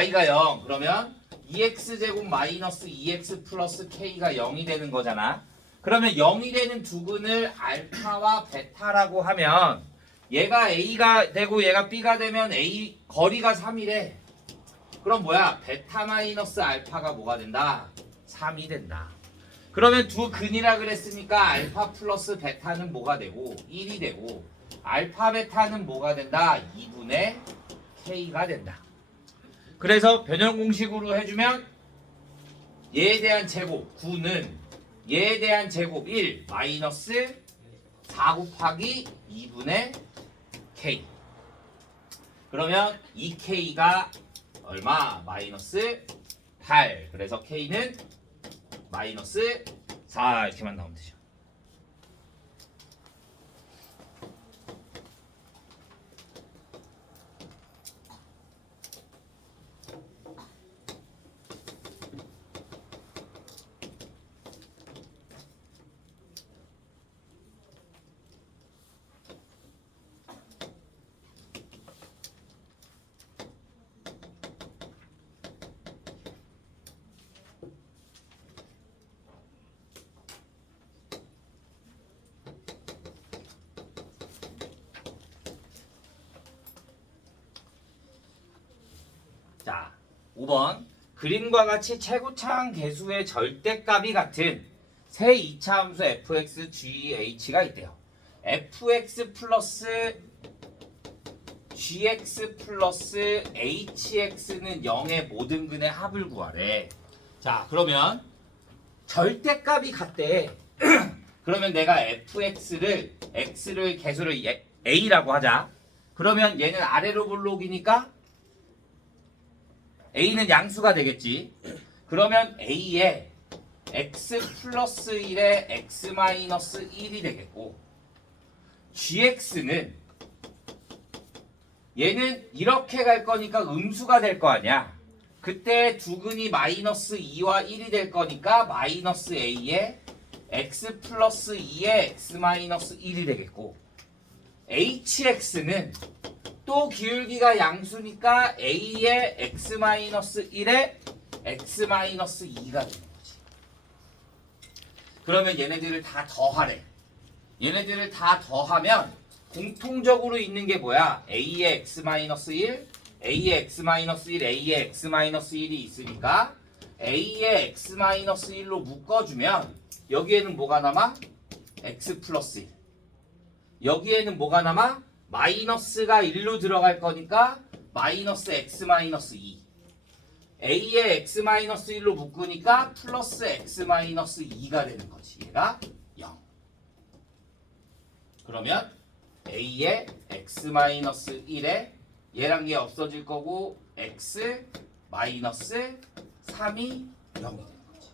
y가 0 그러면 2x제곱 마이너스 2x 플러스 k가 0이 되는 거잖아. 그러면 0이 되는 두근을 알파와 베타라고 하면 얘가 a가 되고 얘가 b가 되면 a 거리가 3이래. 그럼 뭐야? 베타 마이너스 알파가 뭐가 된다? 3이 된다. 그러면 두 근이라 그랬으니까 알파 플러스 베타는 뭐가 되고 1이 되고 알파 베타는 뭐가 된다? 2분의 k가 된다. 그래서 변형 공식으로 해주면 얘에 대한 제곱 9는 얘에 대한 제곱 1 마이너스 4 곱하기 2분의 k. 그러면 이 k가 얼마? 마이너스 8. 그래서 k는 마이너스 4 이렇게만 나오면 되죠. 자, 5번. 그림과 같이 최고차항 계수의 절대값이 같은 세 이차함수 fx,gh가 있대요. fx 플러스 gx 플러스 hx는 0의 모든 근의 합을 구하래. 자, 그러면 절대값이 같대. 그러면 내가 fx를 x를 개수를 a라고 하자. 그러면 얘는 아래로 볼록이니까 a는 양수가 되겠지. 그러면 a에 x 플러스 1에 x 마이너스 1이 되겠고 gx는 얘는 이렇게 갈 거니까 음수가 될 거 아니야. 그때 두근이 마이너스 2와 1이 될 거니까 마이너스 a에 x 플러스 2에 x 마이너스 1이 되겠고 hx는 또 기울기가 양수니까 a의 x-1에 x-2가 되는 거지. 그러면 얘네들을 다 더하래. 얘네들을 다 더하면 공통적으로 있는 게 뭐야? a의 x-1, a의 x-1, a의 x-1이 있으니까 a의 x-1로 묶어주면 여기에는 뭐가 남아? x 플러스 1. 여기에는 뭐가 남아? 마이너스가 1로 들어갈 거니까 마이너스 x 마이너스 2. a의 x 마이너스 1로 묶으니까 플러스 x 마이너스 2가 되는 거지. 얘가 0. 그러면 a의 x 마이너스 1에 얘랑 얘 없어질 거고 x 마이너스 3이 0이 되는 거지.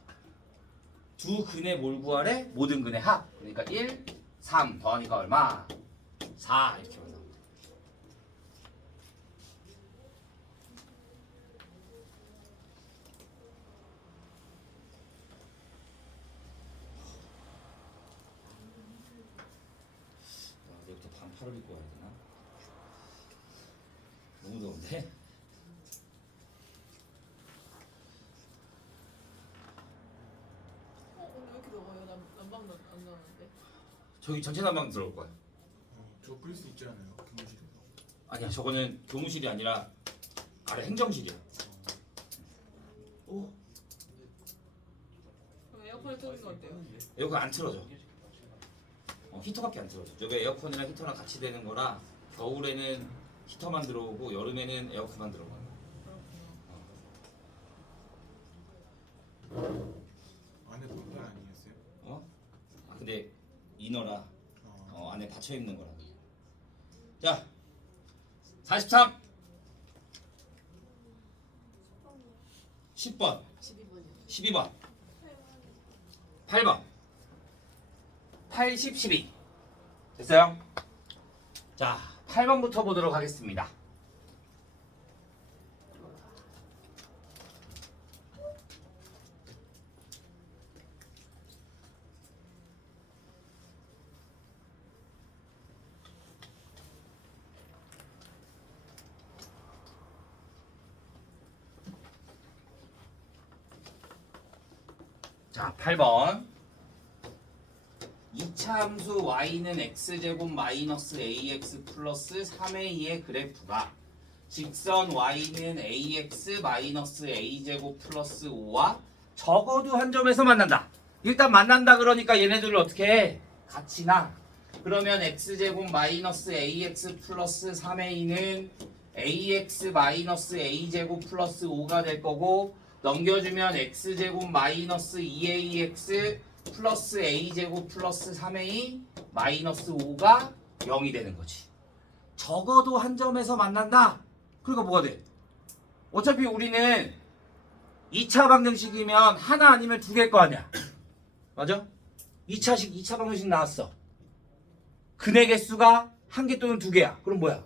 두 근의 뭘 구하래? 모든 근의 합. 그러니까 1, 3 더하니까 얼마? 4 이렇게 나옵니다. 내일부터 반팔을 입고 와야 되나? 너무 더운데? 오늘 왜 이렇게 더워요? 난방도 안 나는데. 저기 전체 난방 들어올 거야. 저거 끌 수 있잖아요. 교무실에서. 아니야, 저거는 교무실이 아니라 아래 행정실이야. 오, 그럼 에어컨을 트는 거 어때요? 에어컨 안 틀어져. 히터밖에 안 틀어져. 저게 에어컨이랑 히터랑 같이 되는 거라 겨울에는 히터만 들어오고 여름에는 에어컨만 들어가. 안에 본건 아니었어요? 근데 이너라 어. 안에 받쳐 입는 거라. 자, 43, 10번, 12번이요. 12번, 8번, 80, 12. 됐어요? 자, 8번부터 보도록 하겠습니다. 자, 8번. 이차 함수 y는 x제곱 마이너스 ax 플러스 3a의 그래프가 직선 y는 ax 마이너스 a제곱 플러스 5와 적어도 한 점에서 만난다. 일단 만난다 그러니까 얘네들을 어떻게 해? 같이 나. 그러면 x제곱 마이너스 ax 플러스 3a는 ax 마이너스 a제곱 플러스 5가 될 거고 넘겨주면 x제곱 마이너스 2ax 플러스 a제곱 플러스 3a 마이너스 5가 0이 되는 거지. 적어도 한 점에서 만난다. 그러니까 뭐가 돼? 어차피 우리는 2차 방정식이면 하나 아니면 두 개일 거 아니야. 맞아? 2차 방정식 나왔어. 근의 개수가 한 개 또는 두 개야. 그럼 뭐야?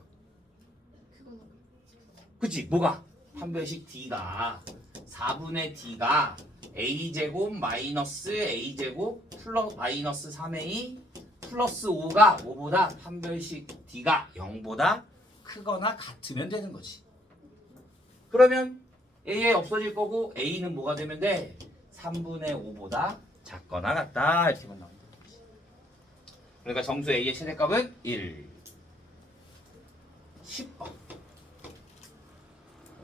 그치? 뭐가? 판별식 D가 4분의 D가 a제곱 마이너스 a제곱 플러스 마이너스 3a 플러스 5가 뭐보다 판별식 D가 0보다 크거나 같으면 되는 거지. 그러면 A에 없어질 거고 A는 뭐가 되면 돼? 3분의 5보다 작거나 같다. 이렇게만 나온다. 그러니까 정수 A의 최대값은 1. 10번.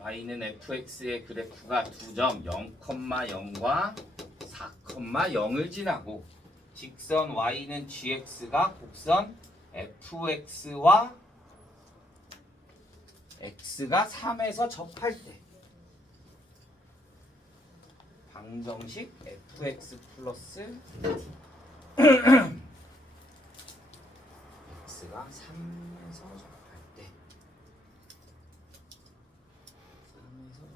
y는 fx의 그래프가 두 점 0,0과 4,0을 지나고 직선 y는 gx가 곡선 fx와 x가 3에서 접할 때 방정식 fx 플러스 x가 3에서 접할 때 3에서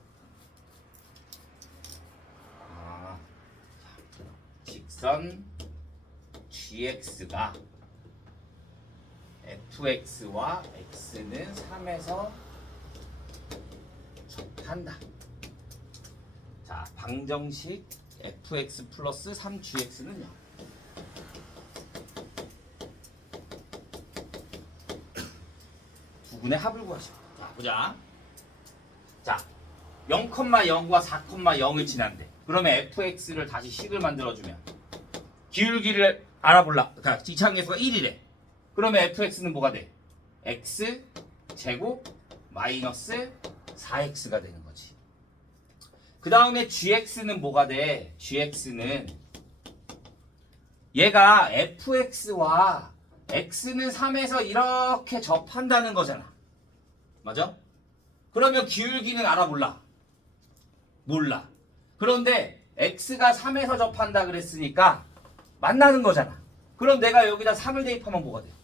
직선 gx가 fx와 x는 3에서 접한다. 자, 방정식 fx 플러스 3gx는요. 두 분의 합을 구하시오. 자, 보자. 자, 0,0과 4,0을 지난대. 그러면 fx를 다시 식을 만들어주면 기울기를 알아볼라. 그러니까 이차항계수가 1이래. 그러면 fx는 뭐가 돼? x 제곱 마이너스 4x가 되는 거지. 그 다음에 gx는 뭐가 돼? gx는 얘가 fx와 x는 3에서 이렇게 접한다는 거잖아. 맞아? 그러면 기울기는 알아볼라. 몰라. 그런데 x가 3에서 접한다 그랬으니까 만나는 거잖아. 그럼 내가 여기다 3을 대입하면 뭐가 돼요?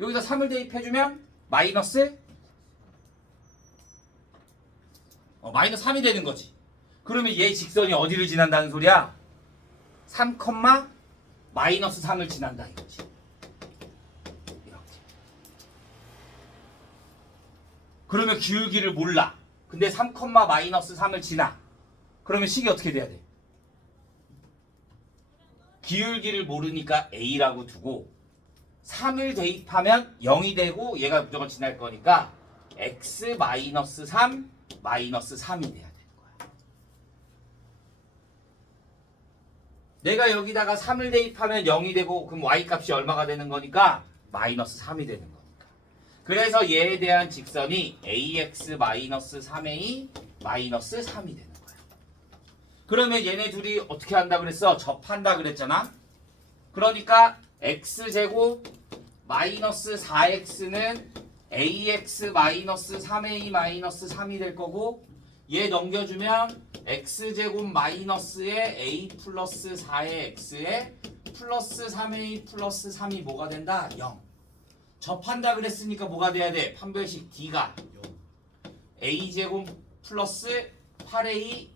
여기다 3을 대입해주면 마이너스 마이너스 3이 되는 거지. 그러면 얘 직선이 어디를 지난다는 소리야? 3, 마이너스 3을 지난다 이거지. 이렇게. 그러면 기울기를 몰라. 근데 3, 마이너스 3을 지나. 그러면 식이 어떻게 돼야 돼? 기울기를 모르니까 A라고 두고 3을 대입하면 0이 되고 얘가 무조건 지날 거니까 X 마이너스 3 마이너스 3이 돼야 되는 거야. 내가 여기다가 3을 대입하면 0이 되고 그럼 Y 값이 얼마가 되는 거니까 마이너스 3이 되는 거니까. 그래서 얘에 대한 직선이 AX 마이너스 3A 마이너스 3이 되는 거야. 그러면 얘네 둘이 어떻게 한다 그랬어? 접한다 그랬잖아. 그러니까 x제곱 마이너스 4x는 ax 마이너스 3a 마이너스 3이 될 거고 얘 넘겨주면 x제곱 마이너스의 a 플러스 4의 x에 플러스 3a 플러스 3이 뭐가 된다? 0. 접한다 그랬으니까 뭐가 돼야 돼? 판별식 D가 a제곱 플러스 8a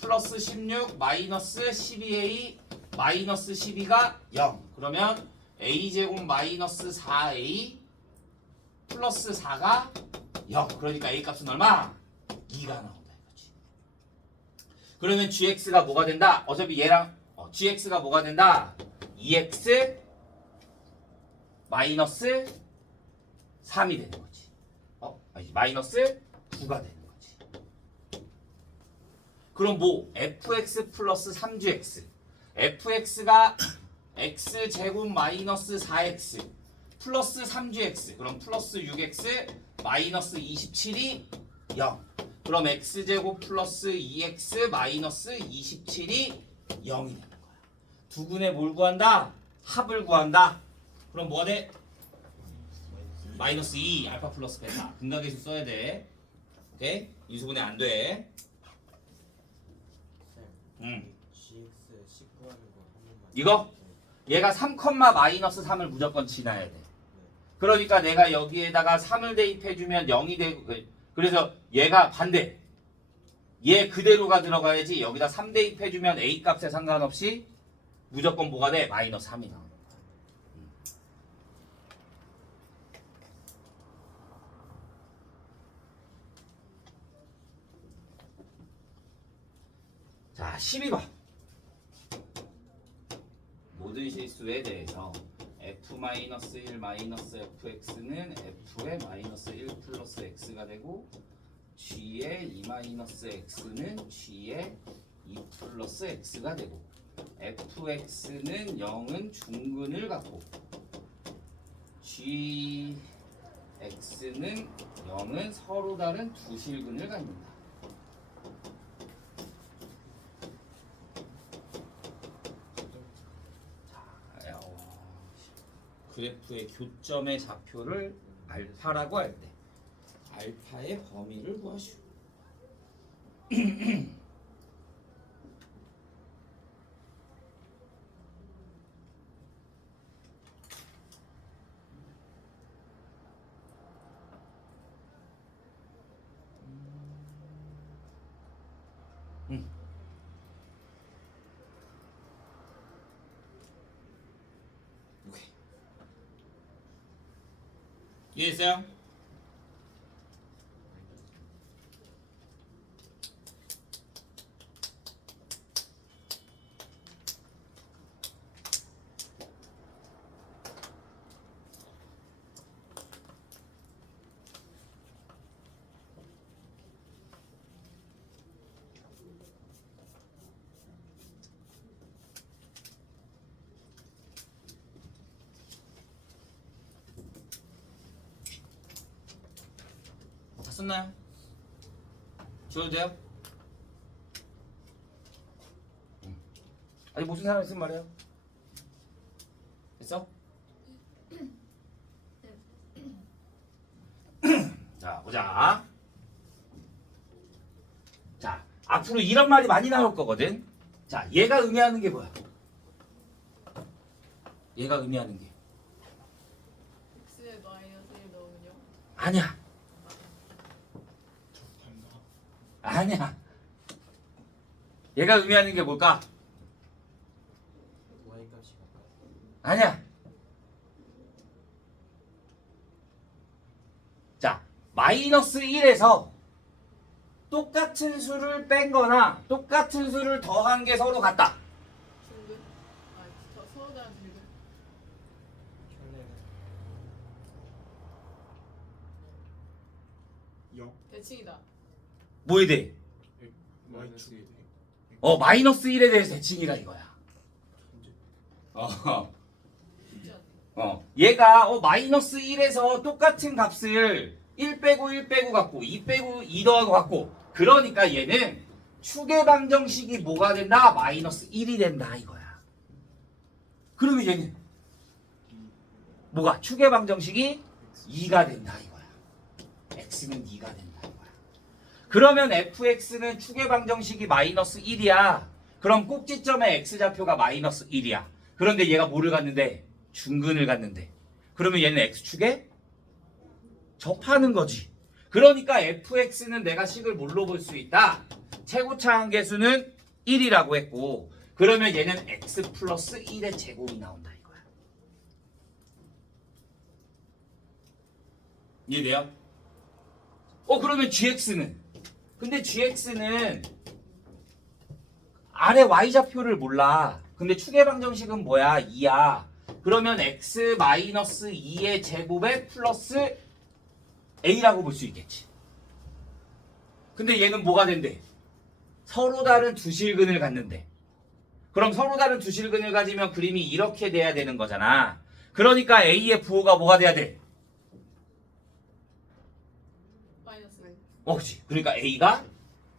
플러스 16 마이너스 12a 마이너스 12가 0. 그러면 a제곱 마이너스 4a 플러스 4가 0. 그러니까 a 값은 얼마? 2가 나온다 이거지. 그러면 gx가 뭐가 된다? 어차피 얘랑 gx가 뭐가 된다? 2x 마이너스 3이 되는 거지. 아니 마이너스 9가 되는 거지. 그럼 뭐 fx 플러스 3gx fx가 x제곱 마이너스 4x 플러스 3gx 그럼 플러스 6x 마이너스 27이 0 그럼 x제곱 플러스 2x 마이너스 27이 0이 되는 거야. 두근에 뭘 구한다? 합을 구한다. 그럼 뭐가 돼? 마이너스 2 알파 플러스 베타 분각계수 써야 돼. 오케이? 인수분해 안 돼. GX 19 하는 거 한 번만. 이거? 얘가 3, 마이너스 3을 무조건 지나야 돼. 그러니까 내가 여기에다가 3을 대입해주면 0이 되고 그래서 얘가 반대. 얘 그대로가 들어가야지 여기다 3 대입해주면 A 값에 상관없이 무조건 뭐가 돼? 마이너스 3이 나와. 자, 12번. 모든 실수에 대해서 f-1 마이너스 fx는 f의 마이너스 1 플러스 x가 되고 g의 2 마이너스 x는 g의 2 플러스 x가 되고 fx는 0은 중근을 갖고 gx는 0은 서로 다른 두 실근을 갖는다. 그래프의 교점의 좌표를 알파라고 할 때 알파의 범위를 구하시오. 오케이. 이해했어요? 다 썼나요? 지워도 돼요? 아니 무슨 사람 있으면 말해요. 됐어? 자 보자. 자 앞으로 이런 말이 많이 나올 거거든. 자 얘가 의미하는 게 뭐야? 얘가 의미하는 게 x에 마이너스 1 넣으면요? 아니야. 적당다. 아니야. 얘가 의미하는 게 뭘까? Y 값이 갈까요? 아니야. 자, 마이너스 1에서 똑같은 수를 뺀 거나 똑같은 수를 더한 게 서로 같다. 중근? 아, 서로 다른 중근? 현례는 0 대칭이다. 뭐에 대해? Y축에 대해. 마이너스 1에 대해서 대칭이라 이거야. 쉽지 않네. 얘가 마이너스 1에서 똑같은 값을 1 빼고 1 빼고 갖고 2 빼고 2 더하고 갖고 그러니까 얘는 축의 방정식이 뭐가 된다? 마이너스 1이 된다 이거야. 그러면 얘는 뭐가? 축의 방정식이 2가 된다 이거야. x는 2가 된다 이거야. 그러면 fx는 축의 방정식이 마이너스 1이야. 그럼 꼭지점의 x좌표가 마이너스 1이야. 그런데 얘가 뭐를 갖는데? 중근을 갖는데. 그러면 얘는 x축에 접하는 거지. 그러니까 fx는 내가 식을 뭘로 볼 수 있다? 최고차 한계수는 1이라고 했고 그러면 얘는 x 플러스 1의 제곱이 나온다 이거야. 이해돼요? 그러면 gx는? 근데 gx는 아래 y좌표를 몰라. 근데 축의 방정식은 뭐야? 2야. 그러면 x 마이너스 2의 제곱에 플러스 a라고 볼 수 있겠지. 근데 얘는 뭐가 된대? 서로 다른 두 실근을 갖는데 그럼 서로 다른 두 실근을 가지면 그림이 이렇게 돼야 되는 거잖아. 그러니까 A의 부호가 뭐가 돼야 돼? 마이너스. 그렇지. 그러니까 A가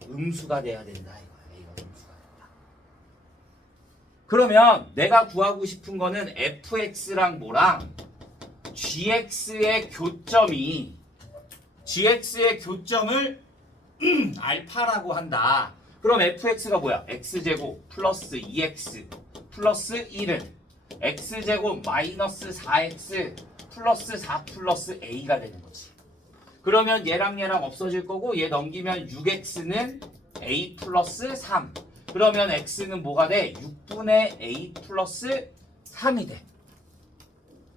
음수가 돼야 된다 이거야. A가 음수가 된다. 그러면 내가 구하고 싶은 거는 fx랑 뭐랑 gx의 교점을 알파라고 한다. 그럼 fx가 뭐야? x제곱 플러스 2x 플러스 1은 x제곱 마이너스 4x 플러스 4 플러스 a가 되는 거지. 그러면 얘랑 없어질 거고 얘 넘기면 6x는 a 플러스 3. 그러면 x는 뭐가 돼? 6분의 a 플러스 3이 돼.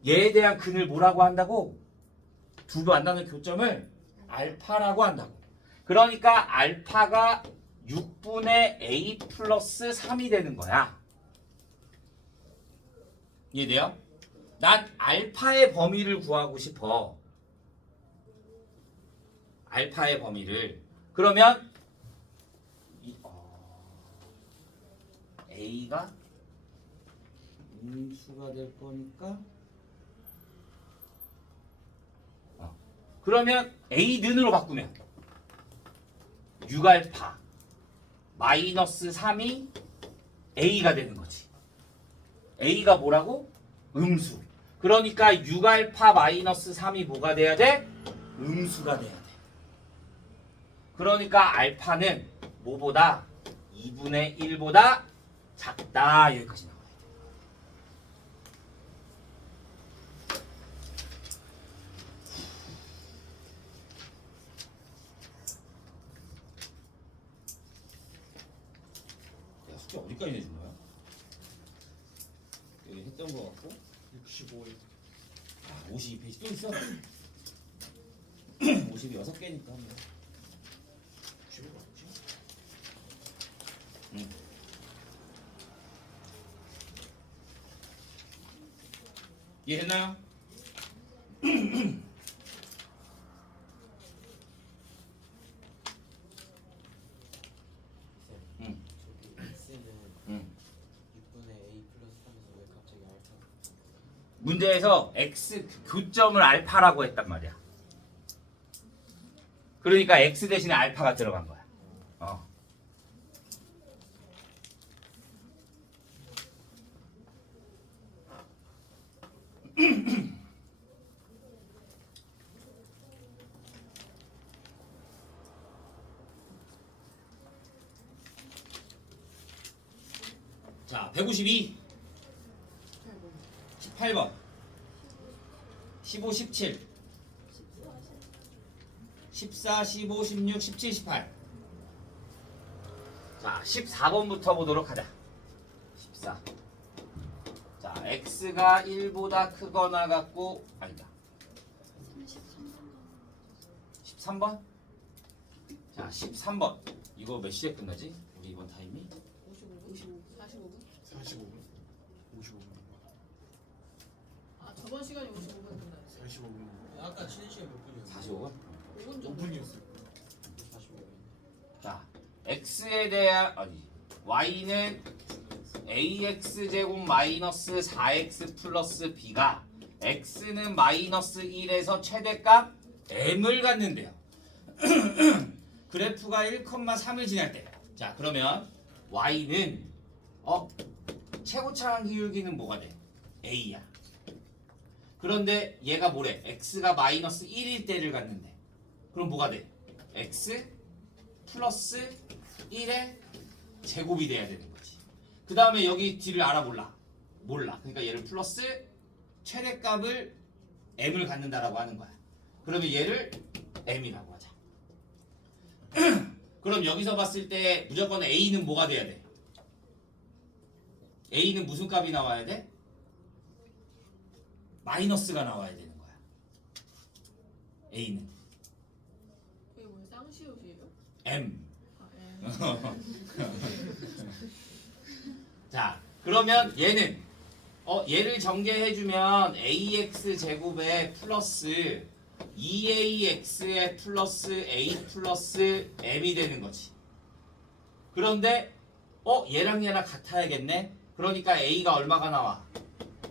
얘에 대한 근을 뭐라고 한다고? 두 개 만나는 교점을 알파라고 한다고. 그러니까 알파가 6분의 a 플러스 3이 되는 거야. 이해돼요? 난 알파의 범위를 구하고 싶어. 알파의 범위를. 그러면 A가 음수가 될 거니까 그러면 A는으로 바꾸면 6알파 마이너스 3이 A가 되는 거지. A가 뭐라고? 음수. 그러니까 6알파 마이너스 3이 뭐가 돼야 돼? 음수가 돼야 돼. 그러니까 알파는 뭐보다 2분의 1보다 작다. 여기까지 나와요. 야, 숙제 어디까지 내준 거야? 여기 했던 거 같고 65에 52페이지 또 있어? 56개니까 뭐. 65 맞지? 이해했나요? 저기 x는 응. 6분의 a 플러스 3에서 왜 갑자기 알파? 문제에서 x 교점을 알파라고 했단 말이야. 그러니까 x 대신에 알파가 들어간 거야. 자, 152, 18번, 15, 17, 14, 15, 16, 17, 18. 자, 14번부터 보도록 하자. 14. 자, x가 1보다 크거나 같고 아니다. 13번? 자, 13번. 이거 몇 시에 끝나지? 우리 이번 타임이? 55분? 45분? 45분 55분 아 저번 시간이 55분 끝나요. 45분 아까 쉬는 시간 몇 분이었어? 45분? 5분 정도. 5분이었어요 45분. 자, x에 대한 y는 ax 제곱 마이너스 4x 플러스 b가 x는 마이너스 1에서 최대값 m을 갖는데요. 그래프가 1,3을 지날 때. 자, 그러면 y는 최고차항 기울기는 뭐가 돼? a야. 그런데 얘가 뭐래? x가 마이너스 1일 때를 갖는데. 그럼 뭐가 돼? x 플러스 1의 제곱이 돼야 되는 거지. 그 다음에 여기 뒤를 알아볼라. 몰라. 그러니까 얘를 플러스 최대값을 m을 갖는다라고 하는 거야. 그러면 얘를 m이라고 하자. 그럼 여기서 봤을 때 무조건 a는 뭐가 돼야 돼? a는 무슨 값이 나와야 돼? 마이너스가 나와야 되는 거야. a는 그게 뭐예요? 쌍시옷이에요? m. 아 자, 그러면 얘는 얘를 전개해주면 ax 제곱에 플러스 2ax에 플러스 a 플러스 m이 되는 거지. 그런데 얘랑 얘랑 같아야겠네. 그러니까 a가 얼마가 나와?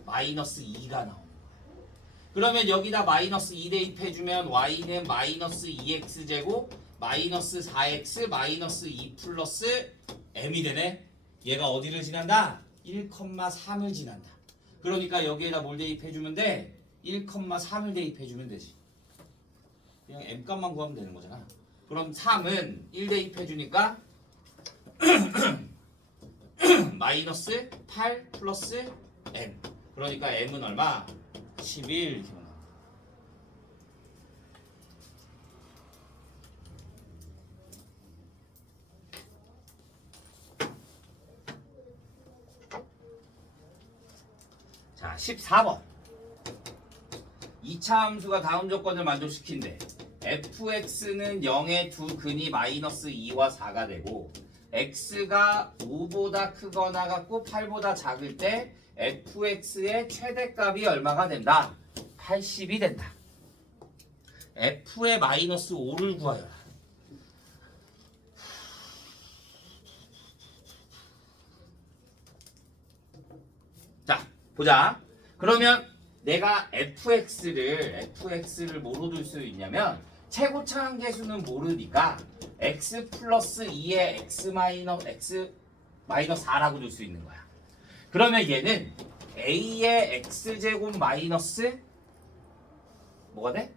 마이너스 2가 나오는 거야. 그러면 여기다 마이너스 2 대입해주면 y는 마이너스 2x제곱 마이너스 4x 마이너스 2 플러스 m이 되네. 얘가 어디를 지난다? 1,3을 지난다. 그러니까 여기에다 뭘 대입해주면 돼? 1,3을 대입해주면 되지. 그냥 m값만 구하면 되는 거잖아. 그럼 3은 1 대입해주니까 마이너스 8 플러스 m. 그러니까 m은 얼마? 11 이렇게 나와. 자, 14번. 2차 함수가 다음 조건을 만족시킨대. fx는 0의 두 근이 마이너스 2와 4가 되고 x가 5보다 크거나 같고 8보다 작을 때 fx의 최대값이 얼마가 된다? 80이 된다. f의 마이너스 5를 구하여라. 자, 보자. 그러면 내가 fx를 뭐로 둘 수 있냐면 최고차항 계수는 모르니까 x 플러스 2의 x 마이너스 4라고 둘 수 있는 거야. 그러면 얘는 a의 x제곱 마이너스 뭐가 돼?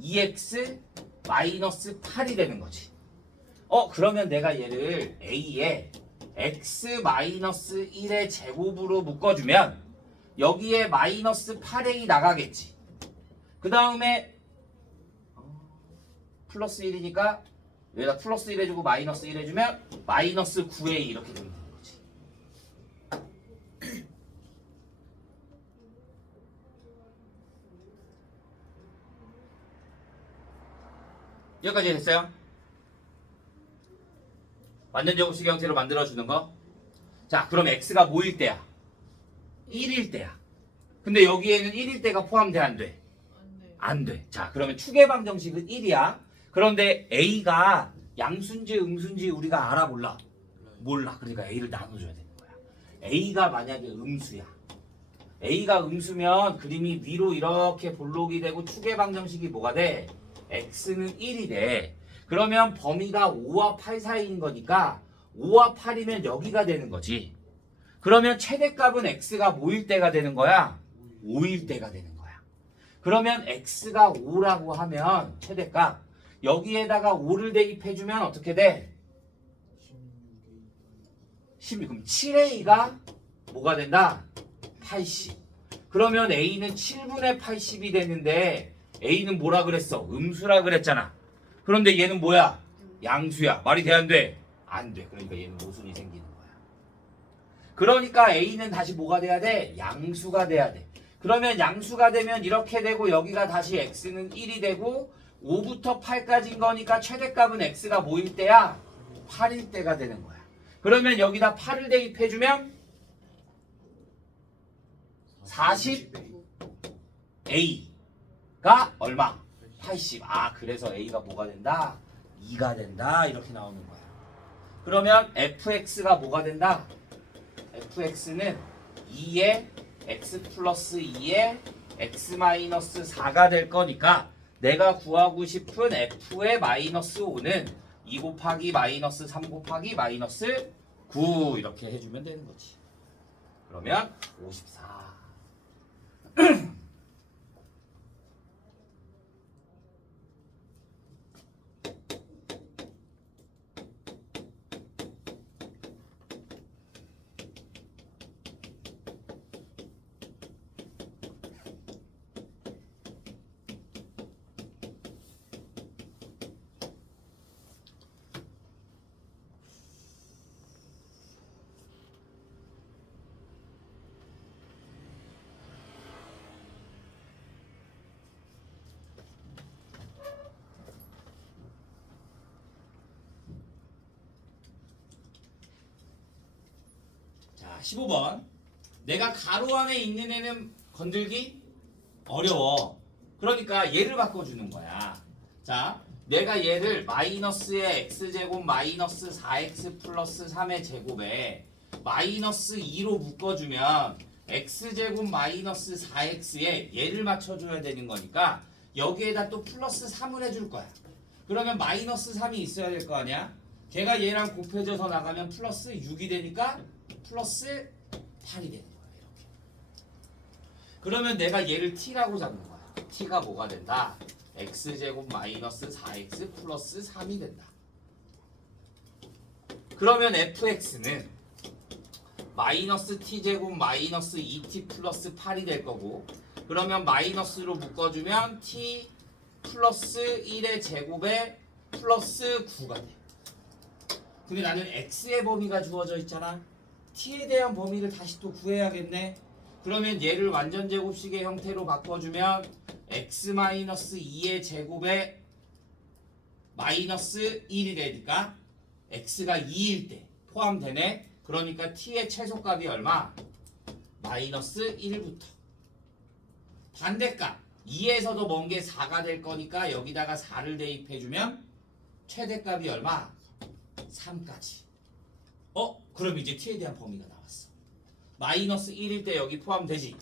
2x 마이너스 8이 되는 거지. 그러면 내가 얘를 a의 x 마이너스 1의 제곱으로 묶어주면 여기에 마이너스 8a 나가겠지. 그 다음에 플러스 1이니까 여기다 플러스 1 해주고 마이너스 1 해주면 마이너스 9a 이렇게 되는 거지. 여기까지 됐어요? 완전 제곱식 형태로 만들어주는 거. 자, 그럼 x가 뭐일 때야? 1일 때야. 근데 여기에는 1일 때가 포함돼 안 돼? 안 돼. 안 돼. 자, 그러면 추계방 정식은 1이야. 그런데 a가 양수인지 음수인지 우리가 알아 몰라? 몰라. 그러니까 a를 나눠줘야 되는 거야. a가 만약에 음수야. a가 음수면 그림이 위로 이렇게 볼록이 되고 추계방 정식이 뭐가 돼? x는 1이 돼. 그러면 범위가 5와 8 사이인 거니까 5와 8이면 여기가 되는 거지. 그러면 최대값은 x가 뭐일 때가 되는 거야? 5일 때가 되는 거야. 그러면 x가 5라고 하면 최대값 여기에다가 5를 대입해주면 어떻게 돼? 16. 그럼 7a가 뭐가 된다? 80. 그러면 a는 7분의 80이 되는데 a는 뭐라 그랬어? 음수라 그랬잖아. 그런데 얘는 뭐야? 양수야. 말이 돼 안 돼? 안 돼. 그러니까 얘는 모순이 생기는 거야. 그러니까 a는 다시 뭐가 돼야 돼? 양수가 돼야 돼. 그러면 양수가 되면 이렇게 되고 여기가 다시 x는 1이 되고 5부터 8까지인 거니까 최대값은 x가 뭐일 때야? 8일 때가 되는 거야. 그러면 여기다 8을 대입해주면 40a가 얼마? 80. 아, 그래서 a가 뭐가 된다? 2가 된다. 이렇게 나오는 거야. 그러면 fx가 뭐가 된다? fx는 2의 x 플러스 2의 x 마이너스 4가 될 거니까 내가 구하고 싶은 f의 마이너스 5는 2 곱하기 마이너스 3 곱하기 마이너스 9 이렇게 해주면 되는 거지. 그러면 54. 자, 15번. 내가 가로 안에 있는 애는 건들기 어려워. 그러니까 얘를 바꿔주는 거야. 자, 내가 얘를 마이너스의 x제곱 마이너스 4x 플러스 3의 제곱에 마이너스 2로 묶어주면 x제곱 마이너스 4x에 얘를 맞춰줘야 되는 거니까 여기에다 또 플러스 3을 해줄 거야. 그러면 마이너스 3이 있어야 될 거 아니야? 걔가 얘랑 곱해져서 나가면 플러스 6이 되니까 플러스 8이 되는 거야. 이렇게. 그러면 내가 얘를 t라고 잡는 거야. t가 뭐가 된다? x제곱 마이너스 4x 플러스 3이 된다. 그러면 fx는 마이너스 t제곱 마이너스 2t 플러스 8이 될 거고, 그러면 마이너스로 묶어주면 t 플러스 1의 제곱에 플러스 9가 돼. 근데 나는 x의 범위가 주어져 있잖아. t에 대한 범위를 다시 또 구해야겠네. 그러면 얘를 완전 제곱식의 형태로 바꿔주면 x-2의 제곱에 마이너스 1이 되니까 x가 2일 때 포함되네. 그러니까 t의 최소값이 얼마? 마이너스 1부터 반대값 2에서도 먼 게 4가 될 거니까 여기다가 4를 대입해주면 최대값이 얼마? 3까지. 그럼 이제 t에 대한 범위가 나왔어. 마이너스 1일 때 여기 포함되지.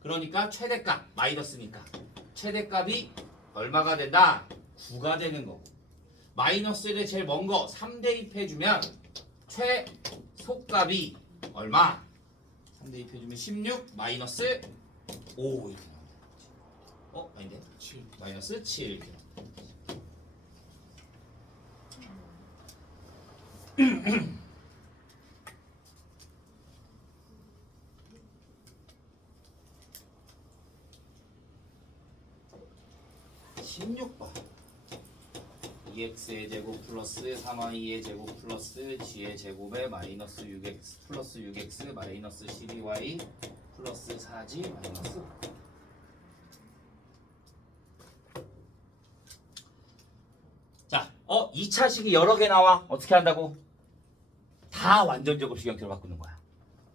그러니까 최대값 마이너스니까 최대값이 얼마가 된다? 9가 되는 거고, 마이너스 1에 제일 먼 거 3 대입해주면 최소값이 얼마? 3 대입해주면 16 마이너스 5 이렇게 나온다. 아닌데? 7. 마이너스 7 이렇게 나온다. (16번) 2x의 제곱 플러스 3y의 제곱 플러스 g의 제곱에 마이너스 6x 플러스 6x 마이너스 12y 플러스 4g 마이너스 5. 자, 2차식이 여러 개 나와. 어떻게 한다고? 다 완전 제곱식 형태로 바꾸는 거야.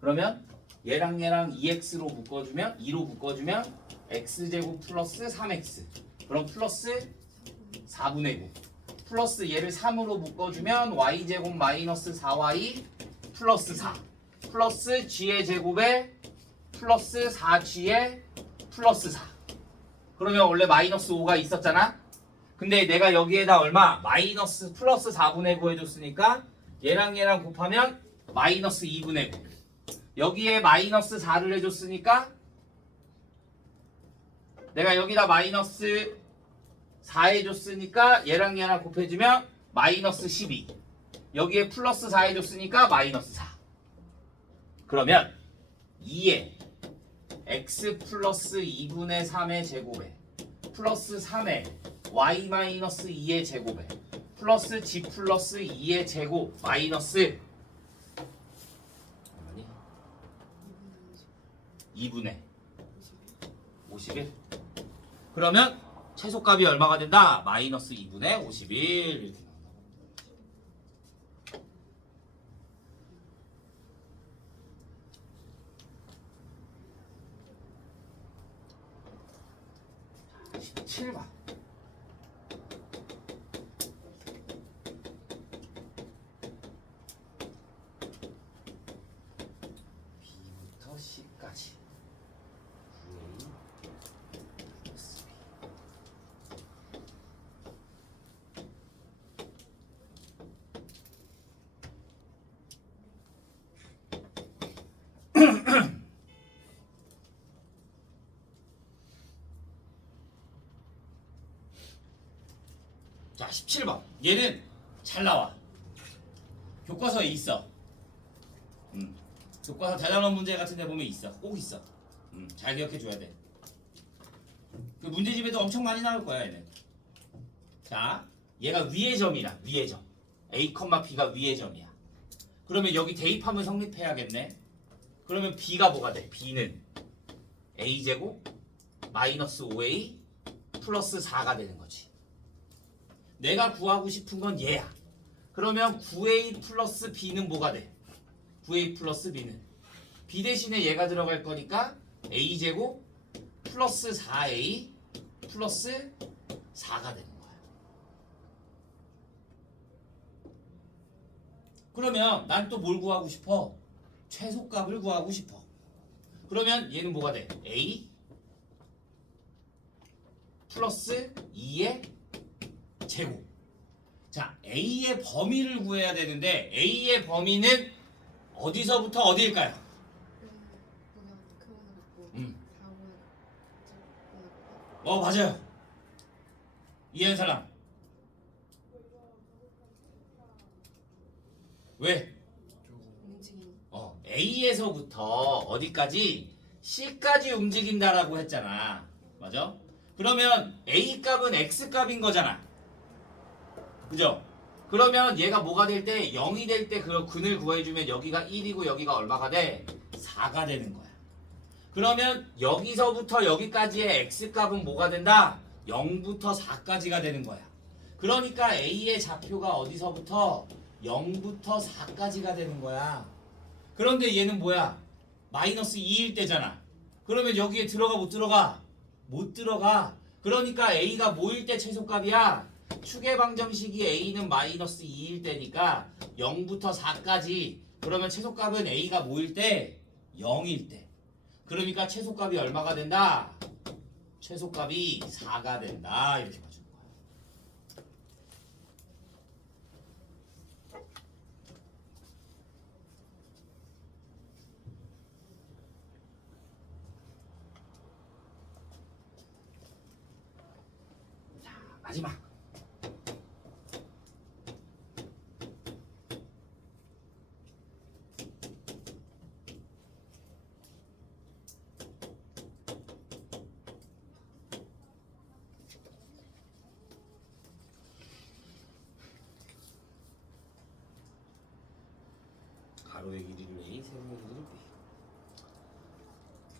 그러면 얘랑 2x로 묶어주면 2로 묶어주면 x제곱 플러스 3x, 그럼 플러스 4분의 9 플러스 얘를 3으로 묶어주면 y제곱 마이너스 4y 플러스 4 플러스 g의 제곱에 플러스 4g의 플러스 4. 그러면 원래 마이너스 5가 있었잖아. 근데 내가 여기에다 얼마? 마이너스 플러스 4분의 9 해줬으니까 얘랑 곱하면 마이너스 2분의 9. 여기에 마이너스 4를 해줬으니까 내가 여기다 마이너스 4 해줬으니까 얘랑 곱해주면 마이너스 12. 여기에 플러스 4 해줬으니까 마이너스 4. 그러면 2에 x 플러스 2분의 3의 제곱에 플러스 3에 y 마이너스 2의 제곱에 플러스 g 플러스 2의 제곱 마이너스 2분의 51. 그러면 최소값이 얼마가 된다? 마이너스 2분의 51 이렇게 나온다. 17번. B부터 C까지. 자, 17번. 얘는 잘 나와. 교과서에 있어. 교과서 대단원 문제 같은 데 보면 있어. 꼭 있어. 잘 기억해 줘야 돼. 그 문제집에도 엄청 많이 나올 거야, 얘는. 자, 얘가 위의 점이라. 위의 점. A, B가 위의 점이야. 그러면 여기 대입하면 성립해야겠네. 그러면 B가 뭐가 돼? B는 A제곱 마이너스 5A 플러스 4가 되는 거지. 내가 구하고 싶은 건 얘야. 그러면 9A 플러스 B는 뭐가 돼? 9A 플러스 B는 B 대신에 얘가 들어갈 거니까 A제곱 플러스 4A 플러스 4가 되는 거야. 그러면 난 또 뭘 구하고 싶어? 최소값을 구하고 싶어. 그러면 얘는 뭐가 돼? A 플러스 2의 제곱. 자, A의 범위를 구해야 되는데 A의 범위는 어디서부터 어디일까요? 맞아요. 이해한 사람? 왜? A에서부터 어디까지? C까지 움직인다라고 했잖아. 맞아? 그러면 A 값은 X 값인 거잖아. 그죠? 그러면 얘가 뭐가 될 때 0이 될 때 그 근을 구해주면 여기가 1이고 여기가 얼마가 돼? 4가 되는 거야. 그러면 여기서부터 여기까지의 X값은 뭐가 된다? 0부터 4까지가 되는 거야. 그러니까 A의 좌표가 어디서부터 0부터 4까지가 되는 거야. 그런데 얘는 뭐야? 마이너스 2일 때잖아. 그러면 여기에 들어가 못 들어가? 못 들어가. 그러니까 A가 뭐일 때 최소값이야? 축의 방정식이 A는 마이너스 2일 때니까 0부터 4까지. 그러면 최소값은 A가 뭐일 때? 0일 때. 그러니까 최소값이 얼마가 된다? 최소값이 4가 된다. 이렇게 봐주는 거야. 자, 마지막. 가로의 길이를 A, 세로의 길이를 B.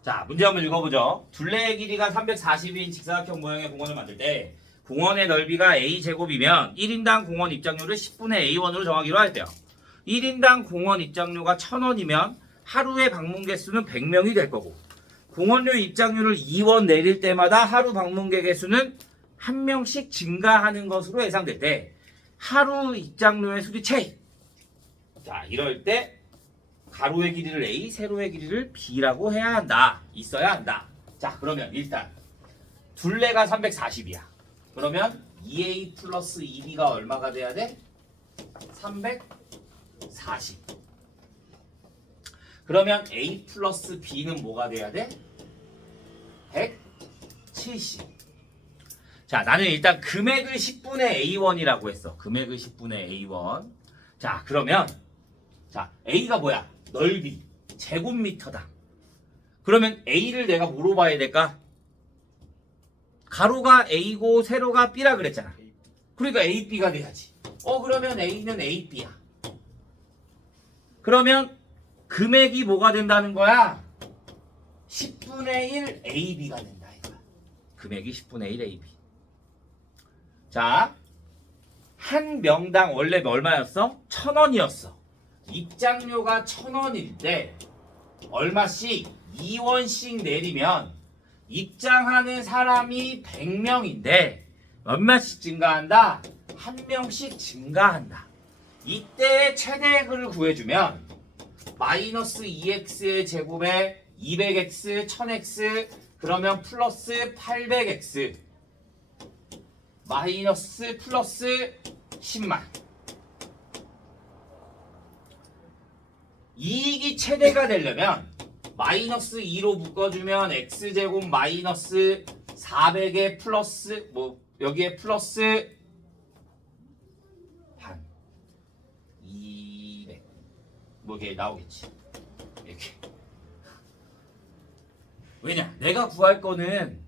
자, 문제 한번 읽어보죠. 둘레의 길이가 340인 직사각형 모양의 공원을 만들 때 공원의 넓이가 A제곱이면 1인당 공원 입장료를 10분의 A1으로 정하기로 했대요. 1인당 공원 입장료가 1,000원이면 하루의 방문 개수는 100명이 될 거고 공원료 입장료를 2원 내릴 때마다 하루 방문객 개수는 1명씩 증가하는 것으로 예상될 때 하루 입장료의 수리 차이. 자, 이럴 때 가로의 길이를 A, 세로의 길이를 B라고 해야 한다. 있어야 한다. 자, 그러면 일단 둘레가 340이야. 그러면 2A 플러스 2B가 얼마가 돼야 돼? 340. 그러면 A 플러스 B는 뭐가 돼야 돼? 170. 자, 나는 일단 금액을 10분의 A1이라고 했어. 금액을 10분의 A1. 자, 그러면 자, A가 뭐야? 넓이, 제곱미터다. 그러면 A를 내가 뭐로 봐야 될까? 가로가 A고 세로가 B라 그랬잖아. 그러니까 AB가 돼야지. 그러면 A는 AB야. 그러면 금액이 뭐가 된다는 거야? 10분의 1 AB가 된다 이거야. 금액이 10분의 1 AB. 자, 한 명당 원래 얼마였어? 1,000원이었어. 입장료가 1,000원일 때 얼마씩 2원씩 내리면 입장하는 사람이 100명인데 얼마씩 증가한다? 1명씩 증가한다. 이때의 최대액을 구해주면 마이너스 2x의 제곱에 200x, 1000x 그러면 플러스 800x 마이너스 플러스 10만. 이익이 최대가 되려면 마이너스 2로 묶어주면 x제곱 마이너스 400에 플러스 여기에 플러스 반 200 이게 나오겠지. 이렇게. 왜냐? 내가 구할 거는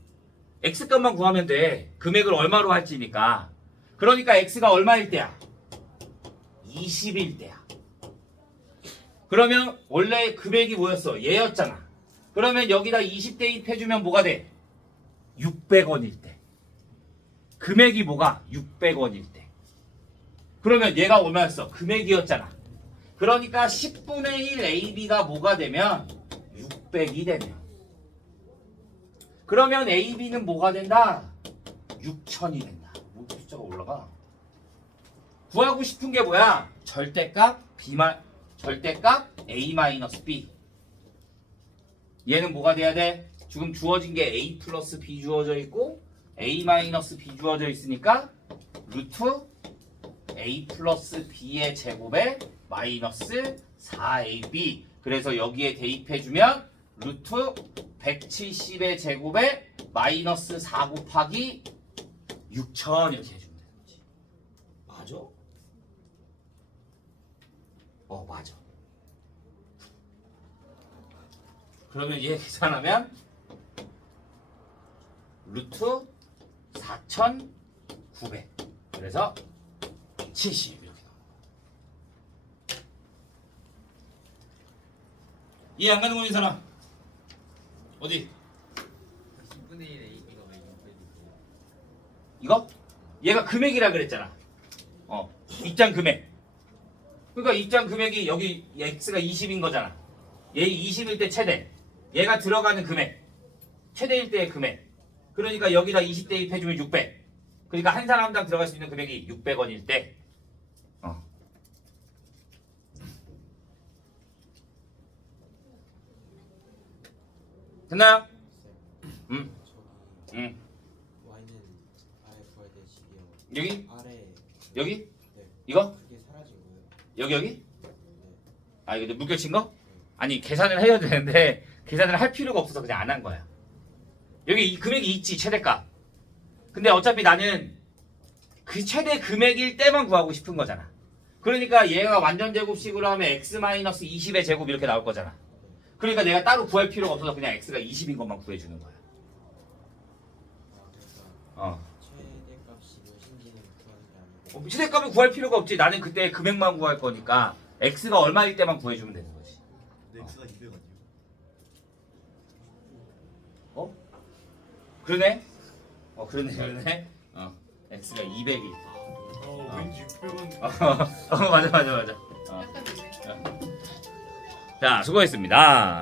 x값만 구하면 돼. 금액을 얼마로 할지니까. 그러니까 x가 얼마일 때야? 20일 때야. 그러면 원래 금액이 뭐였어? 얘였잖아. 그러면 여기다 20대 입해주면 뭐가 돼? 600원일 때. 금액이 뭐가? 600원일 때. 그러면 얘가 얼마였어? 금액이었잖아. 그러니까 10분의 1 AB가 뭐가 되면 600이 되면. 그러면 AB는 뭐가 된다? 6,000이 된다. 뭐 숫자가 올라가? 구하고 싶은 게 뭐야? 절대값 a 마이너스 b. 얘는 뭐가 돼야 돼? 지금 주어진 게 a 플러스 b 주어져 있고 a 마이너스 b 주어져 있으니까 루트 a 플러스 b의 제곱에 마이너스 4ab. 그래서 여기에 대입해주면 루트 170의 제곱에 마이너스 4 곱하기 6000 이렇게 해주면 되는 거지. 맞아? 맞아. 그러면 얘 계산하면 루트 4900. 그래서 70 이렇게 나와. 이해 안 가는 거 있는 사람? 어디? 10분의 1 AB가 왜 600이고? 이거? 얘가 금액이라 그랬잖아. 입장 금액. 그러니까 입장 금액이 여기 x가 20인 거잖아. 얘 20일 때 최대. 얘가 들어가는 금액. 최대일 때의 금액. 그러니까 여기다 20 대입해주면 600. 그러니까 한 사람당 들어갈 수 있는 금액이 600원일 때. 됐나요? 저기 응. Y는 아래 구할 때 식이요. 여기? 아래 여기? 네. 이거? 그게 사라진 거예요. 여기? 네. 아 이거 묶여친 거? 아니 계산을 해야 되는데 계산을 할 필요가 없어서 그냥 안 한 거야. 여기 이 금액이 있지 최대값. 근데 어차피 나는 그 최대 금액일 때만 구하고 싶은 거잖아. 그러니까 얘가 완전 제곱식으로 하면 x-20의 제곱 이렇게 나올 거잖아. 그러니까 내가 따로 구할 필요가 없어서 그냥 x가 20인 것만 구해주는 거야. 그러니까 최대값이 몇인지는 구하는 게 아니고. 최대값을 구할 필요가 없지. 나는 그때 금액만 구할 거니까 x가 얼마일 때만 구해주면 되는 거지. 넥스가 200 아니에요? 그러네? 그러네. x가 200일. 왠지 600원. 맞아. 약간 되네. 자, 수고했습니다.